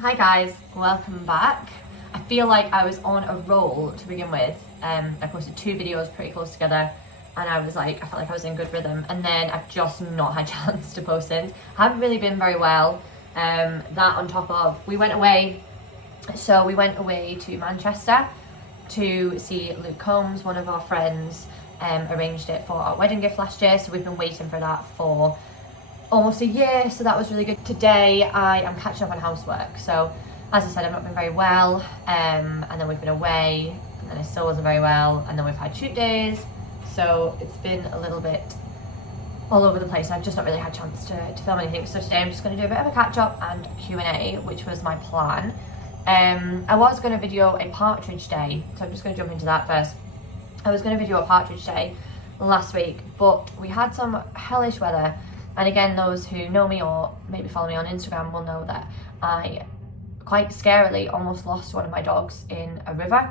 Hi guys, welcome back. I feel like I was on a roll to begin with. I posted 2 videos pretty close together and I felt like I was in good rhythm, and then I've just not had a chance to post since. I haven't really been very well. That on top of, we went away to Manchester to see Luke Combs. One of our friends arranged it for our wedding gift last year, so we've been waiting for that for almost a year, so that was really good. Today I am catching up on housework. So as I said, I've not been very well, and then we've been away, and then I still wasn't very well, and then we've had shoot days, so it's been a little bit all over the place. I've just not really had a chance to film anything. So today I'm just going to do a bit of a catch up and Q&A, which was my plan. I was going to video a partridge day, so I'm just going to jump into that first. I was going to video a partridge day last week, but we had some hellish weather. And again, those who know me or maybe follow me on Instagram will know that I quite scarily almost lost one of my dogs in a river.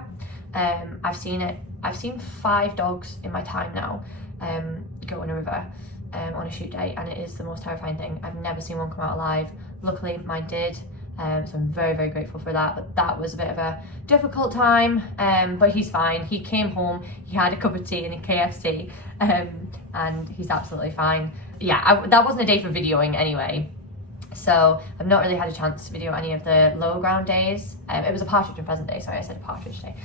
I've seen 5 dogs in my time now go in a river on a shoot day, and it is the most terrifying thing. I've never seen one come out alive. Luckily mine did, so I'm very, very grateful for that. But that was a bit of a difficult time, but he's fine. He came home, he had a cup of tea and a KFC, and he's absolutely fine. Yeah, that wasn't a day for videoing anyway, so I've not really had a chance to video any of the low ground days. It was a partridge and pheasant day, sorry, I said partridge day.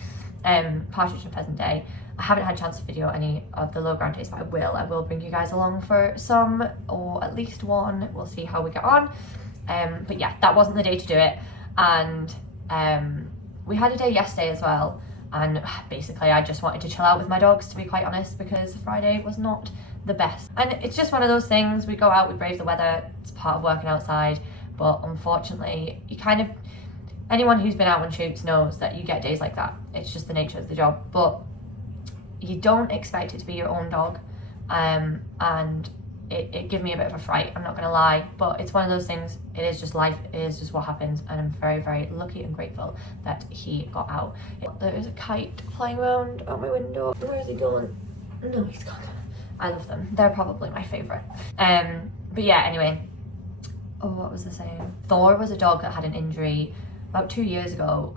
Partridge and pheasant day. I haven't had a chance to video any of the low ground days, but I will bring you guys along for some, or at least one. We'll see how we get on. But yeah, that wasn't the day to do it. And we had a day yesterday as well, and basically I just wanted to chill out with my dogs, to be quite honest, because Friday was not the best. And it's just one of those things, we go out, we brave the weather, it's part of working outside, but unfortunately anyone who's been out on shoots knows that you get days like that. It's just the nature of the job, but you don't expect it to be your own dog, and it gave me a bit of a fright, I'm not gonna lie, but it's one of those things. It is just life, it is just what happens, and I'm very, very lucky and grateful that he got out. There is a kite flying around out my window. Where is he going? No, he's gone. I love them, they're probably my favourite. But yeah, anyway, what was I saying? Thor was a dog that had an injury about 2 years ago,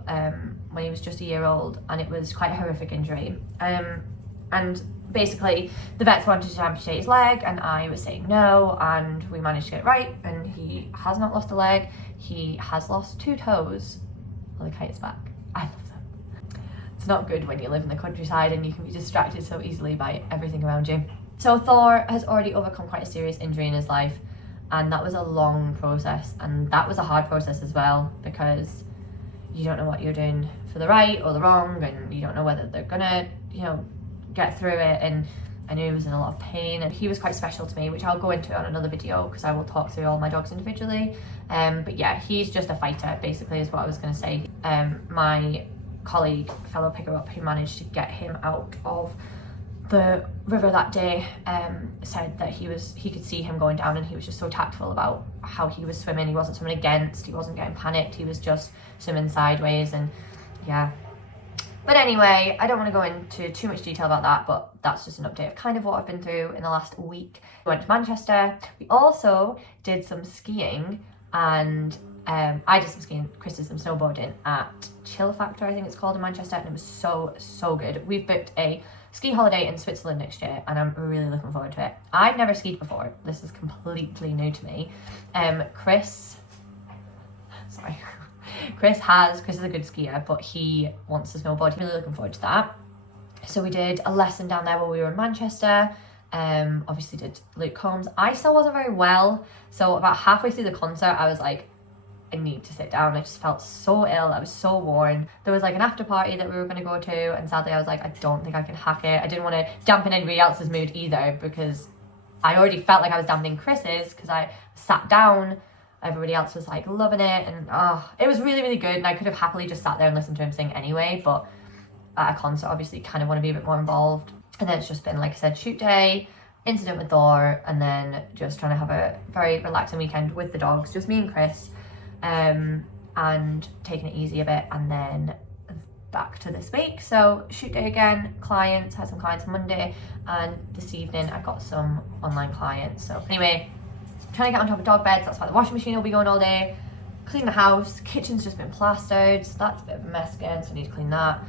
when he was just a year old, and it was quite a horrific injury. And basically the vets wanted to amputate his leg, and I was saying no, and we managed to get it right, and he has not lost a leg. He has lost 2 toes. Well, the kite is back. I love them. It's not good when you live in the countryside and you can be distracted so easily by everything around you. So Thor has already overcome quite a serious injury in his life, and that was a long process, and that was a hard process as well, because you don't know what you're doing for the right or the wrong, and you don't know whether they're gonna, get through it. And I knew he was in a lot of pain, and he was quite special to me, which I'll go into on another video, because I will talk through all my dogs individually. But yeah, he's just a fighter, basically, is what I was gonna say. My colleague, fellow picker up, who managed to get him out of the river that day, said that he could see him going down, and he was just so tactful about how he was swimming. He wasn't swimming against, he wasn't getting panicked, he was just swimming sideways. And yeah, but anyway, I don't want to go into too much detail about that, but that's just an update of kind of what I've been through in the last week. We went to Manchester. We also did some skiing, and I did some skiing, Chris did some snowboarding at Chill Factor, I think it's called, in Manchester, and it was so good. We've booked a ski holiday in Switzerland next year, and I'm really looking forward to it. I've never skied before. This is completely new to me. Chris is a good skier, but he wants to snowboard. I'm really looking forward to that. So we did a lesson down there while we were in Manchester. Obviously did Luke Combs. I still wasn't very well, so about halfway through the concert I was like, I need to sit down. I just felt so ill, I was so worn. There was like an after party that we were going to go to, and sadly I was like, I don't think I can hack it. I didn't want to dampen anybody else's mood either, because I already felt like I was dampening Chris's, because I sat down, everybody else was like loving it, and it was really, really good, and I could have happily just sat there and listened to him sing anyway, but at a concert obviously kind of want to be a bit more involved. And then it's just been, like I said, shoot day, incident with Thor, and then just trying to have a very relaxing weekend with the dogs, just me and Chris, and taking it easy a bit, and then back to this week. So shoot day again, had some clients on Monday, and this evening I got some online clients. So anyway, trying to get on top of dog beds, that's why the washing machine will be going all day. clean the house. Kitchen's just been plastered, so that's a bit of a mess again, so I need to clean that.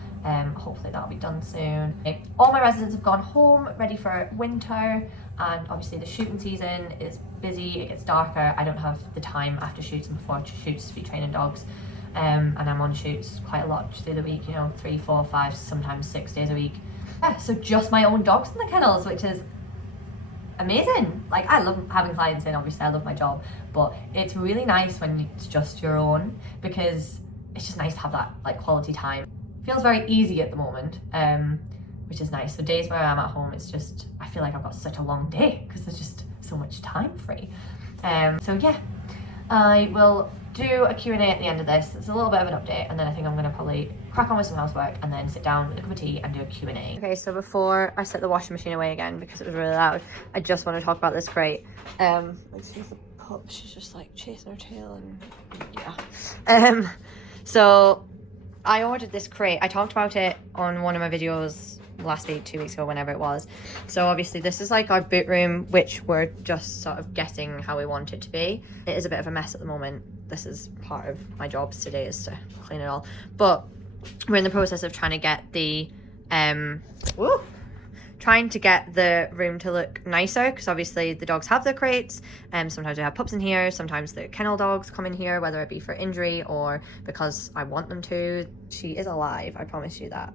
Hopefully that'll be done soon. All my residents have gone home, ready for winter, and obviously the shooting season is busy. It gets darker. I don't have the time after shoots and before shoots to be training dogs. And I'm on shoots quite a lot through the week, you know, 3, 4, 5, sometimes 6 days a week. Yeah, so just my own dogs in the kennels, which is amazing. Like, I love having clients in, obviously I love my job, but it's really nice when it's just your own, because it's just nice to have that like quality time. Feels very easy at the moment, which is nice. So days where I'm at home, it's just, I feel like I've got such a long day because there's just so much time free. So yeah, I will do a Q&A at the end of this. It's a little bit of an update, and then I think I'm going to probably crack on with some housework and then sit down with a cup of tea and do a Q&A. Okay, so before I set the washing machine away again because it was really loud, I just want to talk about this crate. Let's see the pup, she's just like chasing her tail and yeah. So I ordered this crate. I talked about it on one of my videos last week, 2 weeks ago, whenever it was. So obviously this is like our boot room, which we're just sort of getting how we want it to be. It is a bit of a mess at the moment. This is part of my jobs today, is to clean it all. But we're in the process of trying to get the room to look nicer, because obviously the dogs have their crates, and sometimes we have pups in here, sometimes the kennel dogs come in here, whether it be for injury or because I want them to. She is alive, I promise you that.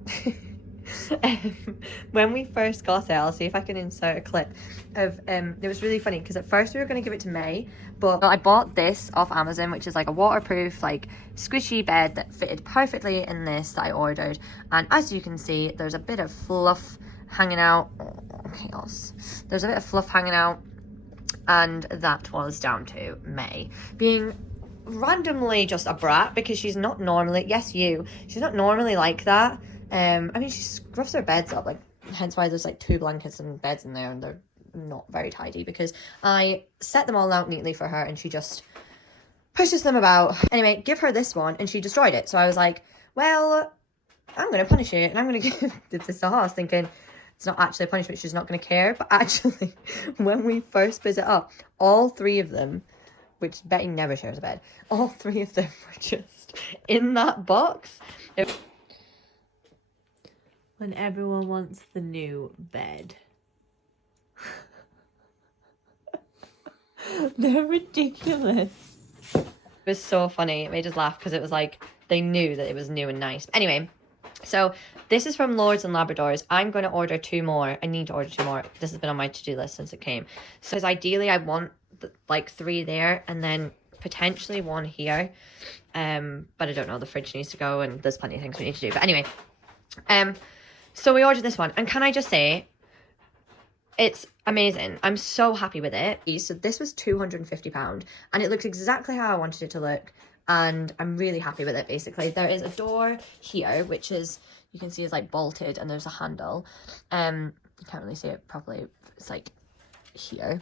When we first got it, I'll see if I can insert a clip of it was really funny because at first we were going to give it to May, but I bought this off Amazon, which is like a waterproof like squishy bed that fitted perfectly in this that I ordered, and as you can see there's a bit of fluff hanging out. Oh, chaos. There's a bit of fluff hanging out, and that was down to May being randomly just a brat, because she's not normally, she's not normally like that. I mean, she scruffs her beds up, like, hence why there's like 2 blankets and beds in there, and they're not very tidy because I set them all out neatly for her and she just pushes them about. Anyway, give her this one and she destroyed it. So I was like, well, I'm going to punish you and I'm going to give this to Haas, thinking it's not actually a punishment, she's not going to care. But actually, when we first put it up, all 3 of them, which Betty never shares a bed, all 3 of them were just in that box. When everyone wants the new bed. They're ridiculous. It was so funny. It made us laugh because it was like they knew that it was new and nice. Anyway, so this is from Lords and Labradors. I'm going to order 2 more. I need to order 2 more. This has been on my to-do list since it came. So ideally I want like 3 there and then potentially 1 here. But I don't know. The fridge needs to go and there's plenty of things we need to do. But anyway, so we ordered this one, and can I just say, it's amazing. I'm so happy with it. So this was £250, and it looks exactly how I wanted it to look, and I'm really happy with it. Basically, there is a door here, which is, you can see is like bolted, and there's a handle. You can't really see it properly. It's like here.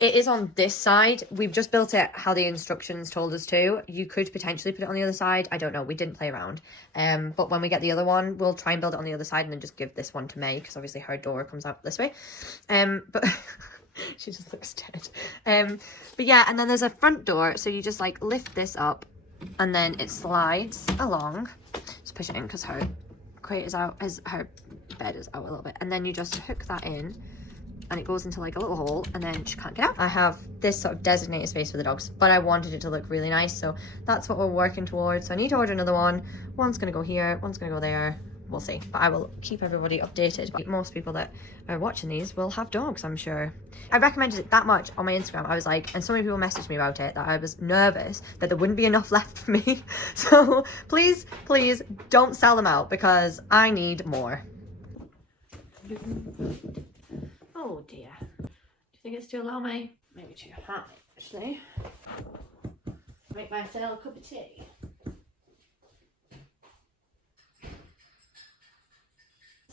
It is on this side. We've just built it how the instructions told us to. You could potentially put it on the other side. I don't know. We didn't play around. But when we get the other one, we'll try and build it on the other side and then just give this one to May, because obviously her door comes out this way. But she just looks dead. But yeah, and then there's a front door. So you just like lift this up and then it slides along. Just push it in because her crate is out, her bed is out a little bit. And then you just hook that in, and it goes into like a little hole, and then she can't get out. I have this sort of designated space for the dogs, but I wanted it to look really nice, so that's what we're working towards. So I need to order another one. One's gonna go here, one's gonna go there. We'll see, but I will keep everybody updated. But most people that are watching these will have dogs, I'm sure. I recommended it that much on my Instagram. I was like, and so many people messaged me about it, that I was nervous that there wouldn't be enough left for me. So please, please don't sell them out, because I need more. Oh dear. Do you think it's too low, mate? Maybe too high, actually. Make myself a cup of tea.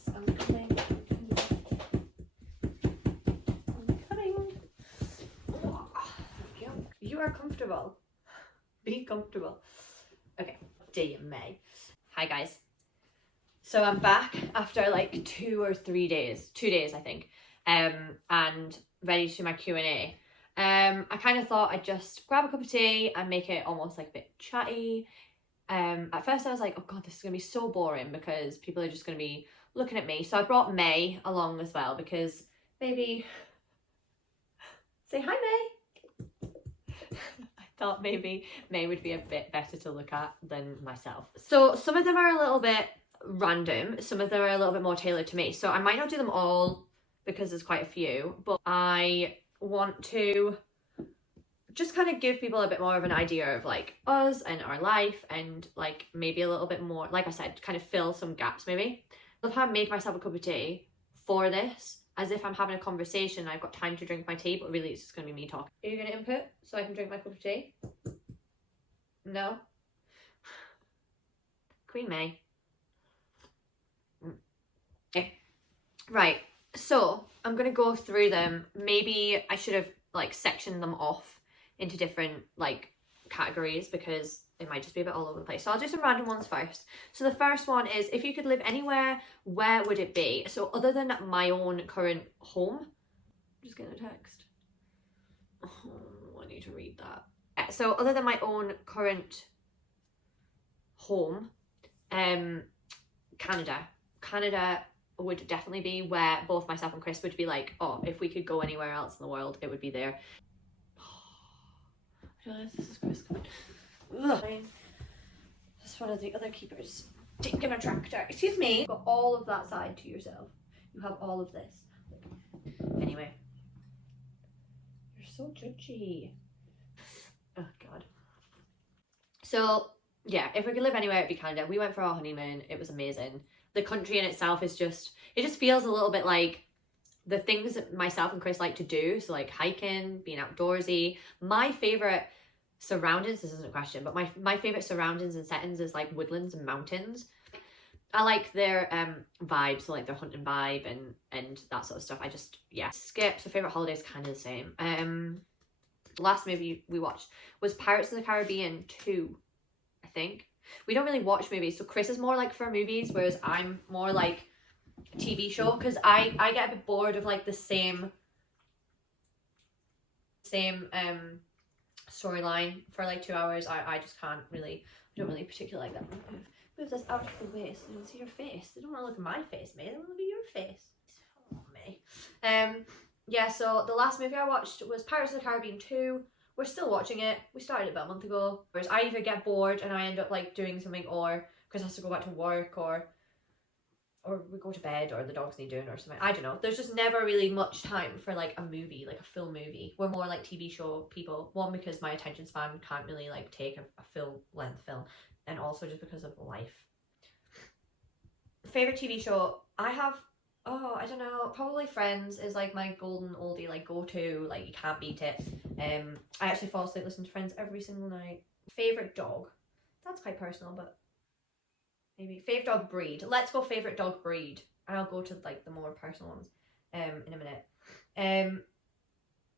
I'm coming. I'm coming. Oh, you are comfortable. Be comfortable. Okay, dear May. Hi guys. So I'm back after like 2 or 3 days. 2 days, I think. And ready to do my Q&A. I kind of thought I'd just grab a cup of tea and make it almost like a bit chatty. At first I was like, oh god, this is gonna be so boring because people are just gonna be looking at me. So I brought May along as well because maybe say hi, May. I thought maybe May would be a bit better to look at than myself. So some of them are a little bit random, some of them are a little bit more tailored to me. So I might not do them all because there's quite a few, but I want to just kind of give people a bit more of an idea of like us and our life, and like maybe a little bit more, like I said, kind of fill some gaps maybe. I've made myself a cup of tea for this, as if I'm having a conversation and I've got time to drink my tea, but really it's just going to be me talking. Are you going to input so I can drink my cup of tea? No? Queen May. Okay. Right, so I'm going to go through them. Maybe I should have like sectioned them off into different like categories because it might just be a bit all over the place. So I'll do some random ones first. So the first one is, if you could live anywhere, where would it be? So other than my own current home, I'm just getting a text. Oh, I need to read that. So other than my own current home, Canada would definitely be where both myself and Chris would be like, oh, if we could go anywhere else in the world, it would be there. I realize this is Chris coming. Ugh. Just one of the other keepers taking a tractor. Excuse me. You've got all of that side to yourself. You have all of this. Anyway. You're so judgy. Oh god. So yeah, if we could live anywhere, it'd be Canada. We went for our honeymoon. It was amazing. The country in itself is just, it just feels a little bit like the things that myself and Chris like to do. So like hiking, being outdoorsy. My favorite surroundings, this isn't a question, but my favorite surroundings and settings is like woodlands and mountains. I like their vibe, so like their hunting vibe and that sort of stuff. I just, yeah. Skip, so favorite holiday is kind of the same. Last movie we watched was Pirates of the Caribbean 2, I think. We don't really watch movies, so Chris is more like for movies, whereas I'm more like a TV show, because I get a bit bored of like the same storyline for like 2 hours. I just can't really, I don't really particularly like that. Move this out of the way so they don't see your face. They don't want to look at my face, mate. They want to look at your face. Oh, me. Yeah, so the last movie I watched was Pirates of the Caribbean 2. We're still watching it. We started about a month ago. Whereas I either get bored and I end up like doing something, or Chris has to go back to work, or we go to bed, or the dogs need doing or something. I don't know. There's just never really much time for like a movie, like a full movie. We're more like TV show people. One, because my attention span can't really like take a full length film, and also just because of life. Favorite TV show I have, oh, I don't know, probably Friends is like my golden oldie, like go-to, like you can't beat it. I actually fall asleep listening to Friends every single night. Favorite dog, that's quite personal, but maybe favorite dog breed. Let's go favorite dog breed, and I'll go to like the more personal ones in a minute.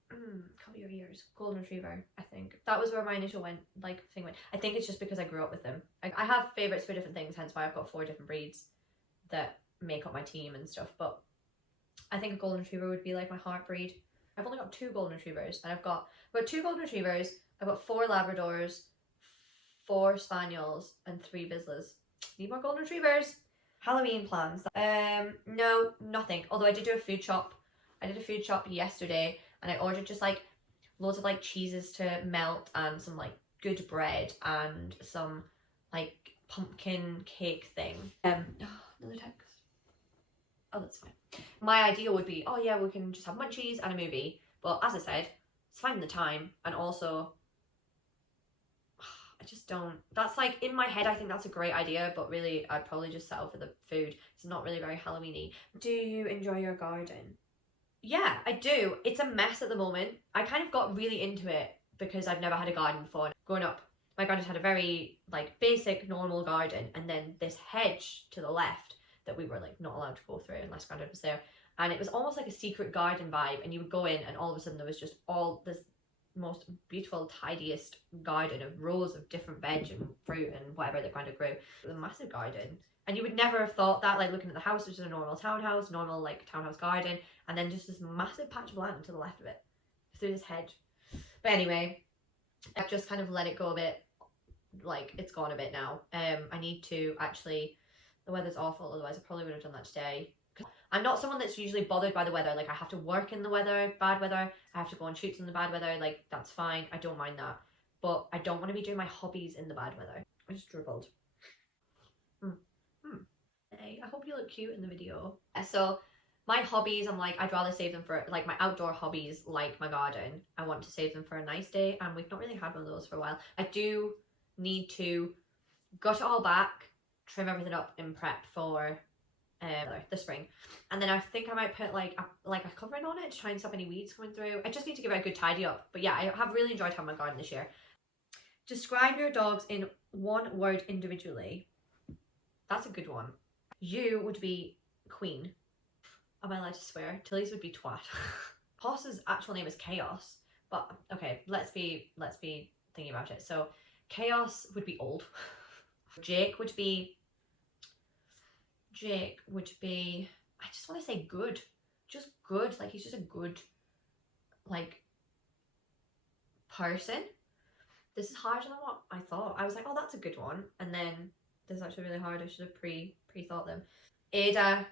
Cover your ears. Golden Retriever, I think. That was where my initial thing went. I think it's just because I grew up with them. I have favourites for different things, hence why I've got 4 different breeds that make up my team and stuff, but I think a Golden Retriever would be like my heart breed. I've only got 2 Golden Retrievers, and I've got 2 Golden Retrievers, I've got 4 Labradors, 4 Spaniels, and 3 Vizslas. Need more Golden Retrievers. Halloween plans. No, nothing. Although I did do a food shop. I did a food shop yesterday, and I ordered just like loads of like cheeses to melt, and some like good bread, and some like pumpkin cake thing. Another text. Oh, that's fine. My idea would be, oh yeah, we can just have munchies and a movie. But as I said, it's finding the time, and also I just don't. That's like in my head, I think that's a great idea, but really I'd probably just settle for the food. It's not really very Halloween-y. Do you enjoy your garden? Yeah, I do. It's a mess at the moment. I kind of got really into it because I've never had a garden before. Growing up, my granddad had a very like basic normal garden, and then this hedge to the left that we were like not allowed to go through unless granddad was there, and it was almost like a secret garden vibe, and you would go in and all of a sudden there was just all this most beautiful, tidiest garden of rows of different veg and fruit and whatever that granddad grew. It was a massive garden, and you would never have thought that, like looking at the house, which is a normal townhouse, normal like townhouse garden, and then just this massive patch of land to the left of it through this hedge. But anyway, I've just kind of let it go a bit, like it's gone a bit now. I need to actually, the weather's awful, otherwise I probably would have done that today. I'm not someone that's usually bothered by the weather. Like I have to work in the weather, bad weather, I have to go on shoots in the bad weather, like that's fine, I don't mind that. But I don't want to be doing my hobbies in the bad weather. I just dribbled. Hey, I hope you look cute in the video. So my hobbies, I'm like, I'd rather save them for, like my outdoor hobbies, like my garden, I want to save them for a nice day, and we've not really had one of those for a while. I do need to gut it all back, trim everything up in prep for the spring, and then I think I might put like a covering on it to try and stop any weeds coming through. I just need to give it a good tidy up. But yeah, I have really enjoyed having my garden this year. Describe your dogs in one word individually. That's a good one. You would be queen. Am I allowed to swear? Tilly's would be twat. Hoss's actual name is Chaos, but okay, let's be thinking about it. So Chaos would be old. Jake would be, I just want to say good. Just good. Like he's just a good, like, person. This is harder than what I thought. I was like, oh, that's a good one. And then this is actually really hard. I should have pre-thought them. Ada.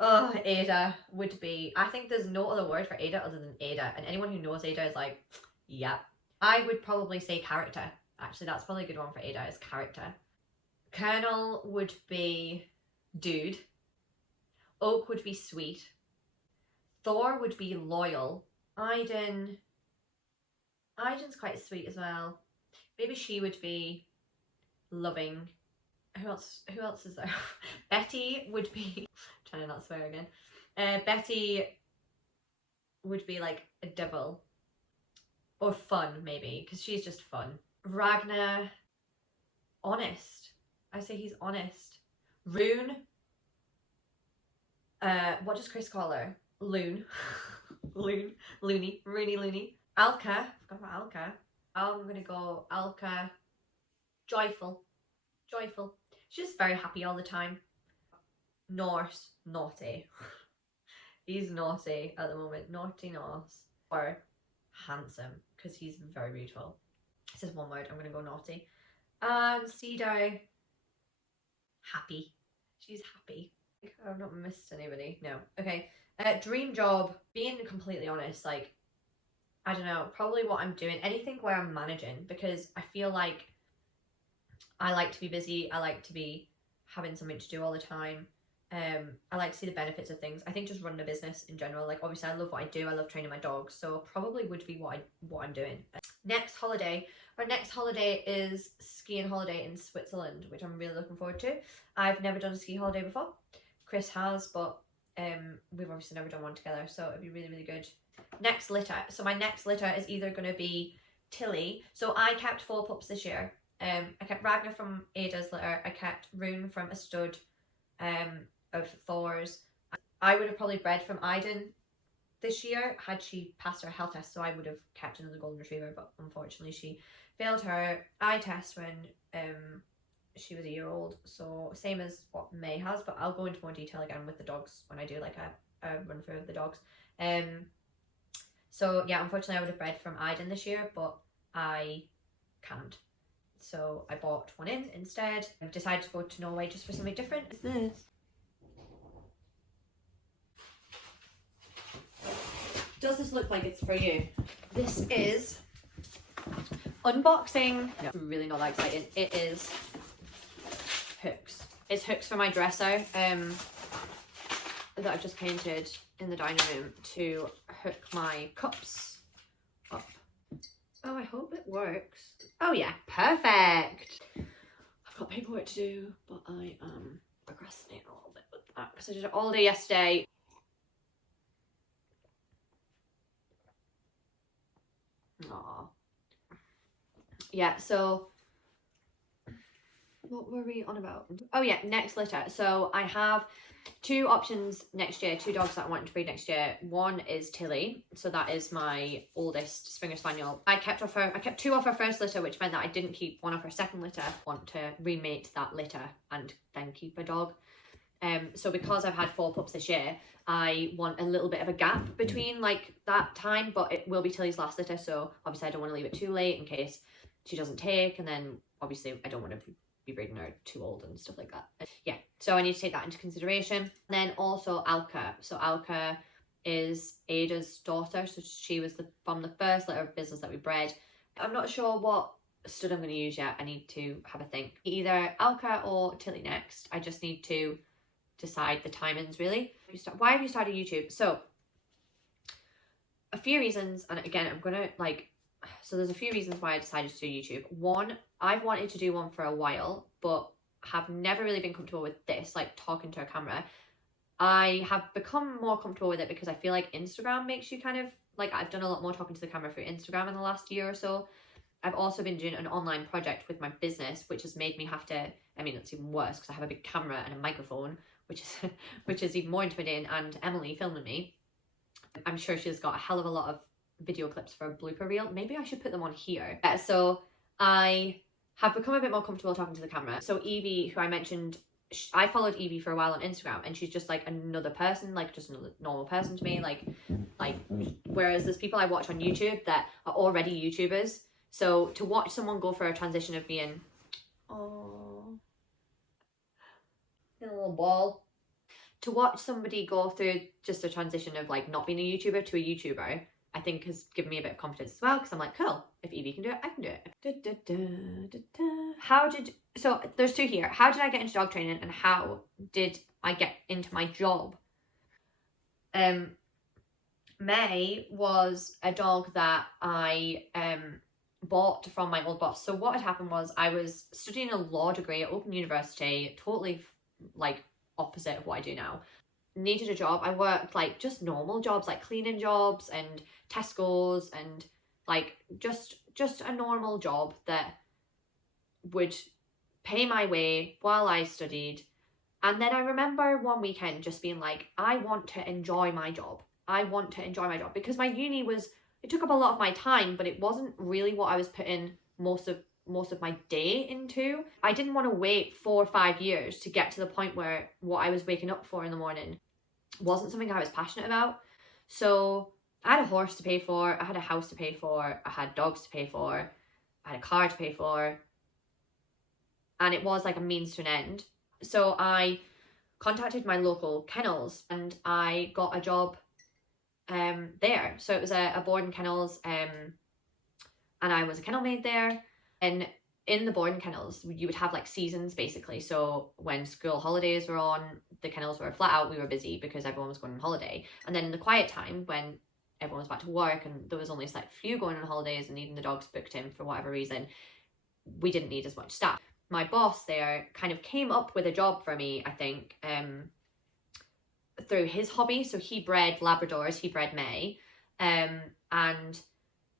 Oh, Ada would be, I think there's no other word for Ada other than Ada. And anyone who knows Ada is like, yeah. I would probably say character. Actually, that's probably a good one for Ada, is character. Colonel would be dude. Oak would be sweet. Thor would be loyal. Aiden's quite sweet as well. Maybe she would be loving. Who else is there? Betty would be, trying to not swear again. Betty would be like a devil. Or fun, maybe, because she's just fun. Ragnar, honest. I say he's honest. Rune, what does Chris call her? Loon. Loony. Alka, forgot about Alka. I'm gonna go Alka, joyful. She's very happy all the time. Norse, naughty. He's naughty at the moment. Naughty Norse. Or handsome, because he's very beautiful. This is one word, I'm gonna go naughty. And Cedar, happy. She's happy. I've not missed anybody. No. Okay. Dream job, being completely honest, like, I don't know, probably what I'm doing, anything where I'm managing, because I feel like I like to be busy, I like to be having something to do all the time. I like to see the benefits of things. I think just running a business in general, like obviously I love what I do, I love training my dogs, so probably would be what I'm doing. Next holiday, our next holiday is skiing holiday in Switzerland, which I'm really looking forward to. I've never done a ski holiday before. Chris has, but we've obviously never done one together, so it'd be really, really good. Next litter. So my next litter is either going to be Tilly. So I kept 4 pups this year. I kept Ragnar from Ada's litter. I kept Rune from a stud of Thor's. I would have probably bred from Aiden this year had she passed her health test, so I would have kept another golden retriever, but unfortunately she failed her eye test when she was a year old, so same as what May has, but I'll go into more detail again with the dogs when I do like a run through of the dogs. So yeah, unfortunately I would have bred from Aiden this year, but I can't. So I bought one in instead. I decided to go to Norway just for something different. It's this. Does this look like it's for you? This is unboxing. No, it's really not that exciting. It is hooks. It's hooks for my dresser that I've just painted in the dining room to hook my cups up. Oh, I hope it works. Oh yeah, perfect. I've got paperwork to do, but I am procrastinating a little bit with that because I did it all day yesterday. Aww. Yeah, so what were we on about? Oh yeah, next litter. So I have 2 options next year, 2 dogs that I want to breed next year. One is Tilly, so that is my oldest Springer Spaniel. I kept 2 off her first litter, which meant that I didn't keep one of her second litter. I want to remate that litter and then keep a dog. So because I've had 4 pups this year, I want a little bit of a gap between like that time, but it will be Tilly's last litter, so obviously I don't want to leave it too late in case she doesn't take, and then obviously I don't want to be breeding her too old and stuff like that. Yeah, so I need to take that into consideration. And then also Alka. So Alka is Ada's daughter, so she was from the first litter of business that we bred. I'm not sure what stud I'm going to use yet. I need to have a think. Either Alka or Tilly next. I just need to decide the timings really. Why have you started YouTube? So a few reasons, and again I'm gonna so there's a few reasons why I decided to do YouTube. One, I've wanted to do one for a while but have never really been comfortable with this, like talking to a camera. I have become more comfortable with it because I feel like Instagram makes you kind of like, I've done a lot more talking to the camera through Instagram in the last year or so. I've also been doing an online project with my business, which has made me have to, I mean, it's even worse because I have a big camera and a microphone, which is even more intimidating, and Emily filming me. I'm sure she's got a hell of a lot of video clips for a blooper reel. Maybe I should put them on here. So I have become a bit more comfortable talking to the camera. So Evie, who I mentioned, I followed Evie for a while on Instagram, and she's just like another person, like just another normal person to me. Like whereas there's people I watch on YouTube that are already YouTubers. So to watch someone go for a transition of being, oh, a little ball, to watch somebody go through just a transition of like not being a YouTuber to a YouTuber, I think has given me a bit of confidence as well, because I'm like, cool, if Evie can do it, I can do it. So there's 2 here. How did I get into dog training, and how did I get into my job? May was a dog that I bought from my old boss. So what had happened was I was studying a law degree at Open University, totally like opposite of what I do now. Needed a job. I worked like just normal jobs, like cleaning jobs and Tesco's, and like just a normal job that would pay my way while I studied. And then I remember one weekend just being like, I want to enjoy my job. I want to enjoy my job, because my uni it took up a lot of my time, but it wasn't really what I was putting most of my day into. I didn't want to wait 4 or 5 years to get to the point where what I was waking up for in the morning wasn't something I was passionate about. So I had a horse to pay for, I had a house to pay for, I had dogs to pay for, I had a car to pay for, and it was like a means to an end. So I contacted my local kennels and I got a job there. So it was a boarding kennels, and I was a kennel maid there. And in the boarding kennels, you would have like seasons basically. So when school holidays were on, the kennels were flat out, we were busy because everyone was going on holiday. And then in the quiet time, when everyone was back to work and there was only a select few going on holidays and needing the dogs booked in for whatever reason, we didn't need as much staff. My boss there kind of came up with a job for me, I think, through his hobby. So he bred Labradors, he bred May, and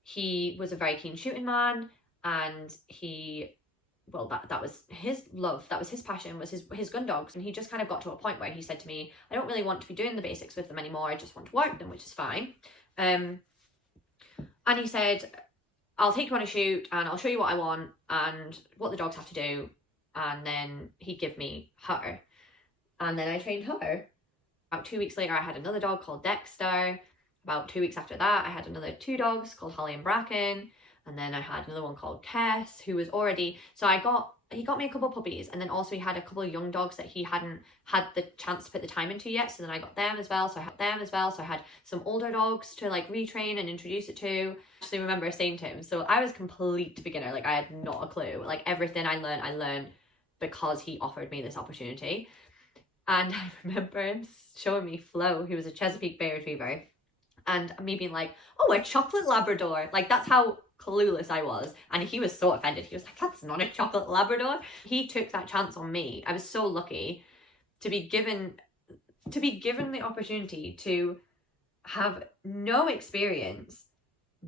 he was a very keen shooting man, and that was his love, that was his passion, was his gun dogs. And he just kind of got to a point where he said to me, I don't really want to be doing the basics with them anymore, I just want to work them, which is fine. And he said, I'll take you on a shoot and I'll show you what I want and what the dogs have to do. And then he'd give me her. And then I trained her. About 2 weeks later, I had another dog called Dexter. About 2 weeks after that, I had another 2 dogs called Holly and Bracken. And then I had another one called Kess, who was already, so he got me a couple of puppies, and then also he had a couple of young dogs that he hadn't had the chance to put the time into yet. So then I got them as well. So I had some older dogs to like retrain and introduce it to. I actually remember saying to him, so I was complete beginner, like I had not a clue. Like everything I learned because he offered me this opportunity. And I remember him showing me Flo, who was a Chesapeake Bay Retriever, and me being like, oh, a chocolate Labrador. Like that's how clueless I was. And he was so offended. He was like, that's not a chocolate Labrador. He took that chance on me. I was so lucky to be given the opportunity to have no experience,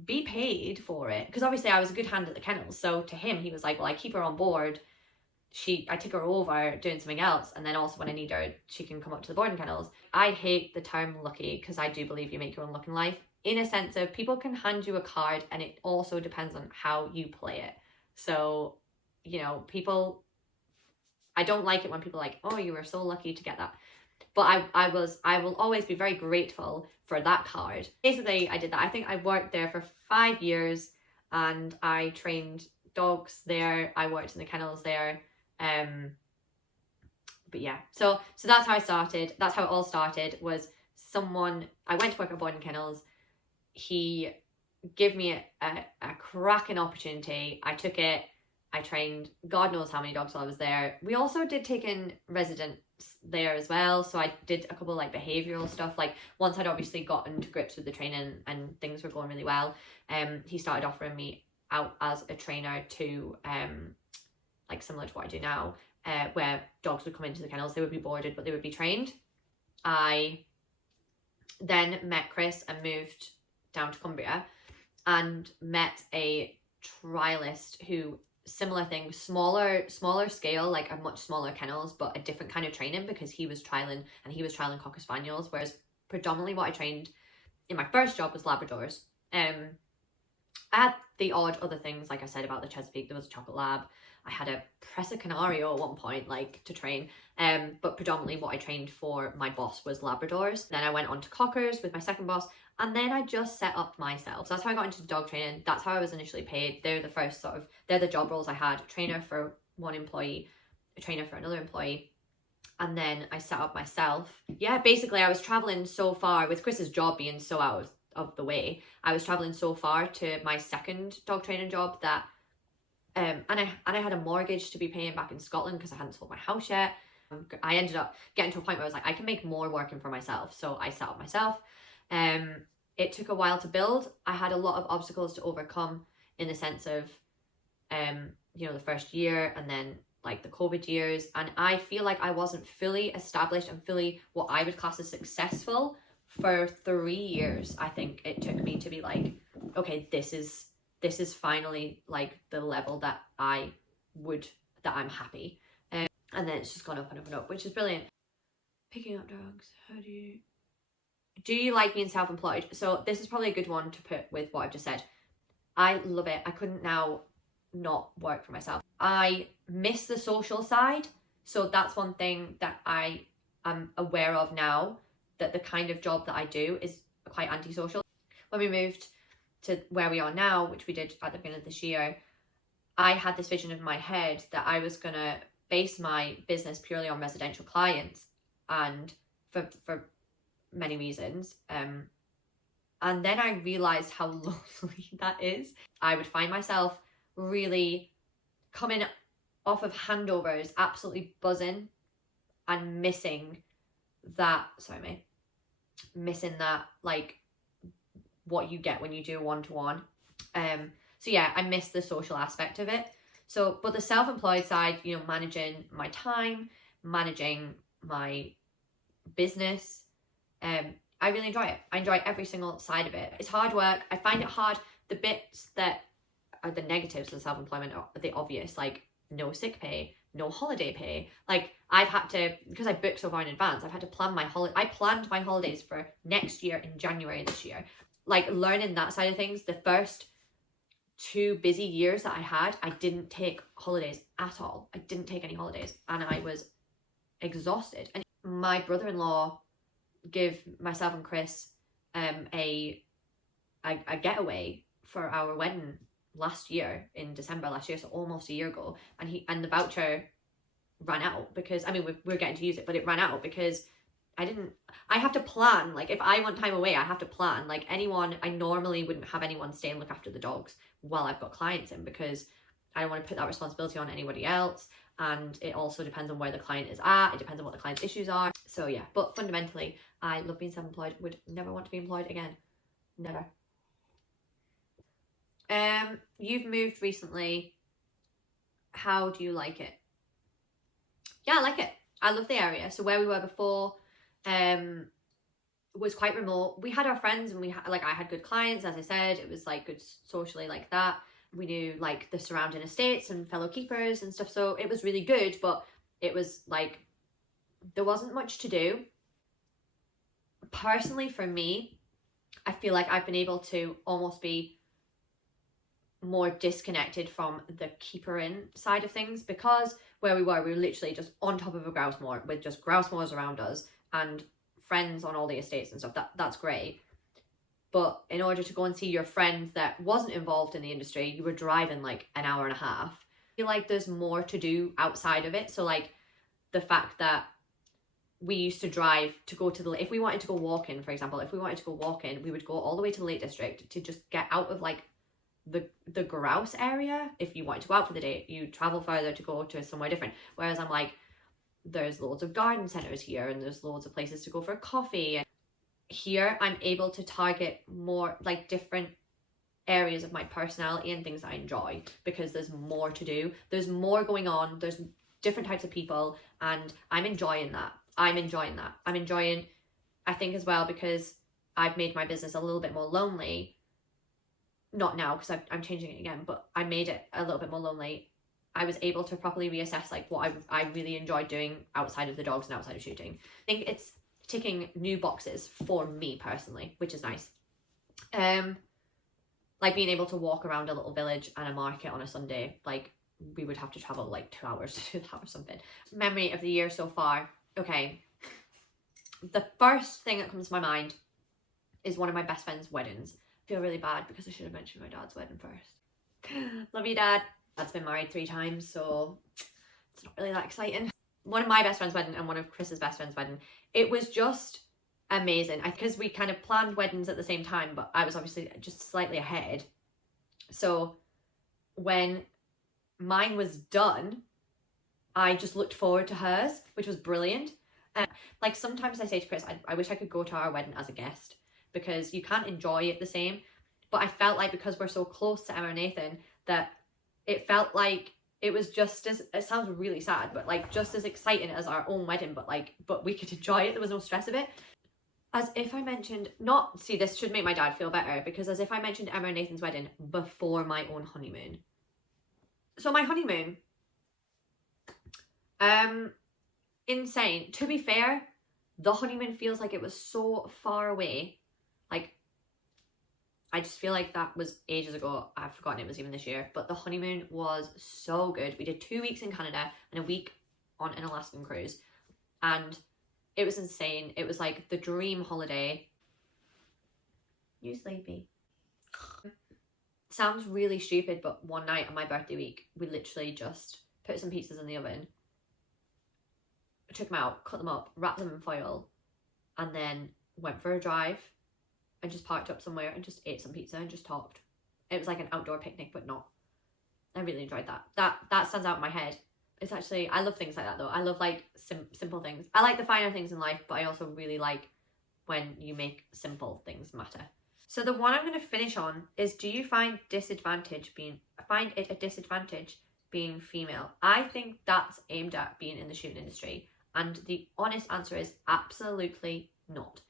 be paid for it. Because obviously I was a good hand at the kennels. So to him, he was like, well, I keep her on board. I take her over doing something else, and then also when I need her, she can come up to the boarding kennels. I hate the term lucky, because I do believe you make your own luck in life, in a sense of people can hand you a card and it also depends on how you play it. So, you know, I don't like it when people are like, oh, you were so lucky to get that. But I will always be very grateful for that card. Basically, I did that. I think I worked there for 5 years and I trained dogs there. I worked in the kennels there. But yeah, so that's how I started. That's how it all started. Was I went to work at Boyden Kennels. He gave me a cracking opportunity. I took it. I trained God knows how many dogs while I was there. We also did take in residents there as well. So I did a couple of like behavioural stuff. Like once I'd obviously gotten to grips with the training and things were going really well, he started offering me out as a trainer to like similar to what I do now, where dogs would come into the kennels, they would be boarded, but they would be trained. I then met Chris and moved down to Cumbria and met a trialist who, similar thing, smaller scale, like a much smaller kennels, but a different kind of training, because he was trialing Cocker Spaniels, whereas predominantly what I trained in my first job was Labradors. I had the odd other things, like I said about the Chesapeake, there was a chocolate lab. I had a Presa Canario at one point, like, to train. But predominantly what I trained for my boss was Labradors. Then I went on to Cockers with my second boss, and then I just set up myself. So that's how I got into dog training. That's how I was initially paid. They're the job roles I had. Trainer for one employee, a trainer for another employee. And then I set up myself. Yeah, basically I was traveling so far with Chris's job being so out of the way. I was traveling so far to my second dog training job that and I had a mortgage to be paying back in Scotland because I hadn't sold my house yet. I ended up getting to a point where I was like, I can make more working for myself. So I set up myself. It took a while to build. I had a lot of obstacles to overcome in the sense of, the first year and then like the COVID years. And I feel like I wasn't fully established and fully what I would class as successful for 3 years. I think it took me to be like, okay, this is finally like the level that I'm happy. And then it's just gone up and up and up, which is brilliant. Picking up dogs, do you like being self-employed? So this is probably a good one to put with what I've just said. I love it. I couldn't now not work for myself. I miss the social side. So that's one thing that I am aware of now, that the kind of job that I do is quite antisocial. When we moved to where we are now, which we did at the beginning of this year, I had this vision in my head that I was going to base my business purely on residential clients, and for many reasons. And then I realized how lonely that is. I would find myself really coming off of handovers, absolutely buzzing and missing that, like what you get when you do a one-to-one. So yeah, I miss the social aspect of it. So, but the self-employed side, managing my time, managing my business, I really enjoy it. I enjoy every single side of it. It's hard work. I find it hard. The bits that are the negatives of self-employment are the obvious, like no sick pay, no holiday pay. Like I've had to, because I booked so far in advance, I've had to plan my holiday. I planned my holidays for next year in January this year. Like learning that side of things, the first 2 busy years that I had, I didn't take holidays at all. I didn't take any holidays and I was exhausted. And my brother-in-law gave myself and Chris a getaway for our wedding last year, in December last year, so almost a year ago, and the voucher ran out because we're getting to use it, but it ran out because I have to plan. Like if I want time away, I have to plan. Like I normally wouldn't have anyone stay and look after the dogs while I've got clients in, because I don't want to put that responsibility on anybody else. And it also depends on where the client is at. It depends on what the client's issues are. So yeah, but fundamentally, I love being self-employed. Would never want to be employed again. Never. You've moved recently. How do you like it? Yeah, I like it. I love the area. So where we were before, was quite remote. We had our friends and I had good clients, as I said. It was like good socially like that. We knew like the surrounding estates and fellow keepers and stuff, so it was really good, but it was like there wasn't much to do. Personally, for me, I feel like I've been able to almost be more disconnected from the keeper-in side of things, because where we were literally just on top of a grouse moor with just grouse moors around us and friends on all the estates and stuff. That's great. But in order to go and see your friend that wasn't involved in the industry, you were driving like an hour and a half. I feel like there's more to do outside of it. So like the fact that we used to drive to go to if we wanted to go walking, for example, if we wanted to go walking, we would go all the way to the Lake District to just get out of like the grouse area. If you wanted to go out for the day, you travel further to go to somewhere different. Whereas I'm like, there's loads of garden centers here and there's loads of places to go for coffee. And here I'm able to target more like different areas of my personality and things I enjoy, because there's more to do, there's more going on, there's different types of people, and I'm enjoying that. I'm enjoying, I think as well, because I've made my business a little bit more lonely. Not now, because I'm changing it again, but I made it a little bit more lonely. I was able to properly reassess like what I really enjoyed doing outside of the dogs and outside of shooting. I think it's ticking new boxes for me personally, which is nice. Like being able to walk around a little village and a market on a Sunday, like we would have to travel like 2 hours to do that or something. Memory of the year so far. Okay, the first thing that comes to my mind is one of my best friend's weddings. I feel really bad because I should have mentioned my dad's wedding first. Love you, Dad. Dad's been married 3 times, so it's not really that exciting. One of my best friend's wedding and one of Chris's best friend's wedding. It was just amazing, because we kind of planned weddings at the same time, but I was obviously just slightly ahead. So when mine was done, I just looked forward to hers, which was brilliant. And like sometimes I say to Chris, I wish I could go to our wedding as a guest, because you can't enjoy it the same. But I felt like because we're so close to Emma and Nathan, that it felt like it was just as, it sounds really sad, but like just as exciting as our own wedding, but we could enjoy it. There was no stress of it. As if I mentioned, this should make my dad feel better, because as if I mentioned Emma and Nathan's wedding before my own honeymoon. So my honeymoon, insane. To be fair, the honeymoon feels like it was so far away. Like, I just feel like that was ages ago. I've forgotten it was even this year, but the honeymoon was so good. We did 2 weeks in Canada and a week on an Alaskan cruise, and it was insane. It was like the dream holiday. You sleepy? Sounds really stupid, but one night on my birthday week, we literally just put some pizzas in the oven, took them out, cut them up, wrapped them in foil, and then went for a drive and just parked up somewhere and just ate some pizza and just talked. It was like an outdoor picnic, but not. I really enjoyed that. That stands out in my head. It's actually, I love things like that though. I love like simple things. I like the finer things in life, but I also really like when you make simple things matter. So the one I'm going to finish on is, do you find it a disadvantage being female? I think that's aimed at being in the shooting industry, and the honest answer is absolutely not.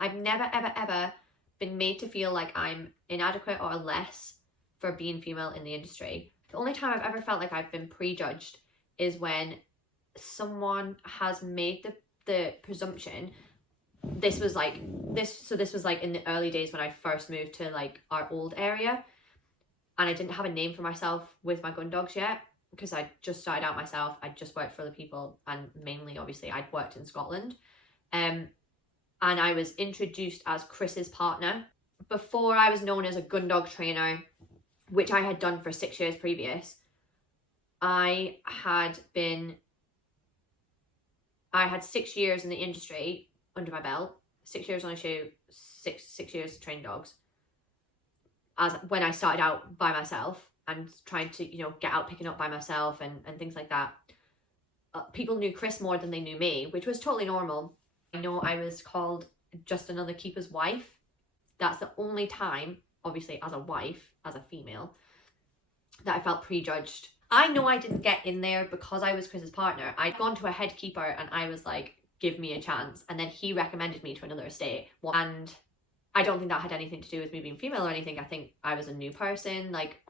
I've never ever been made to feel like I'm inadequate or less for being female in the industry. The only time I've ever felt like I've been prejudged is when someone has made the presumption. This was like in the early days when I first moved to like our old area, and I didn't have a name for myself with my gun dogs yet, because I just started out myself. I just worked for other people, and mainly obviously I'd worked in Scotland, and I was introduced as Chris's partner. Before I was known as a gun dog trainer, which I had done for 6 years previous. I had 6 years in the industry under my belt, 6 years on a shoot, six years to train dogs. As when I started out by myself and trying to, get out picking up by myself and things like that. People knew Chris more than they knew me, which was totally normal. I know I was called just another keeper's wife. That's the only time, obviously as a wife, as a female, that I felt prejudged. I know I didn't get in there because I was Chris's partner. I'd gone to a head keeper and I was like, give me a chance. And then he recommended me to another estate. And I don't think that had anything to do with me being female or anything. I think I was a new person. Like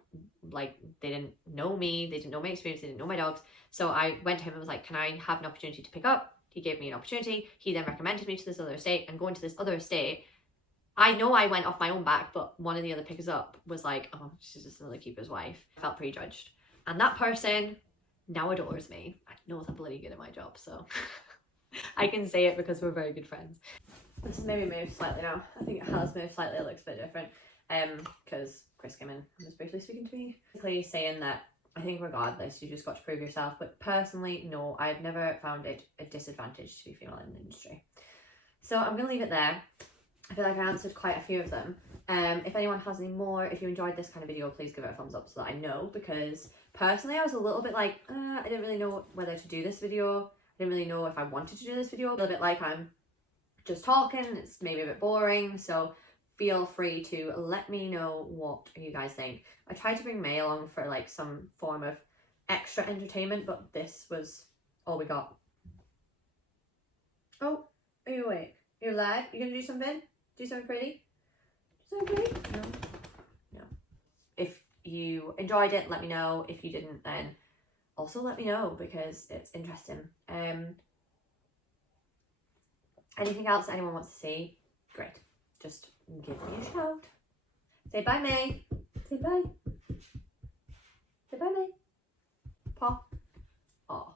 they didn't know me. They didn't know my experience. They didn't know my dogs. So I went to him and was like, can I have an opportunity to pick up? He gave me an opportunity. He then recommended me to this other estate, and going to this other estate, I know I went off my own back, but one of the other pickers up was like, oh, she's just another keeper's wife. I felt prejudged. And that person now adores me. I know I'm bloody good at my job, so I can say it because we're very good friends. This has maybe moved slightly now. I think it has moved slightly. It looks a bit different. Because Chris came in and was briefly speaking to me. Basically saying that I think regardless, you just got to prove yourself. But personally, no, I've never found it a disadvantage to be female in the industry. So I'm going to leave it there. I feel like I answered quite a few of them. If anyone has any more, if you enjoyed this kind of video, please give it a thumbs up so that I know, because personally I was a little bit like, I didn't really know whether to do this video. I didn't really know if I wanted to do this video. A little bit like I'm just talking, it's maybe a bit boring, so feel free to let me know what you guys think. I tried to bring May along for like some form of extra entertainment, but this was all we got. Oh, are you awake? You're live? You gonna do something? Do something pretty? Do something pretty? No. No. If you enjoyed it, let me know. If you didn't, then also let me know, because it's interesting. Anything else that anyone wants to see? Great. Just give me a shout. Say bye, May. Say bye. Say bye, May. Paw. Aw.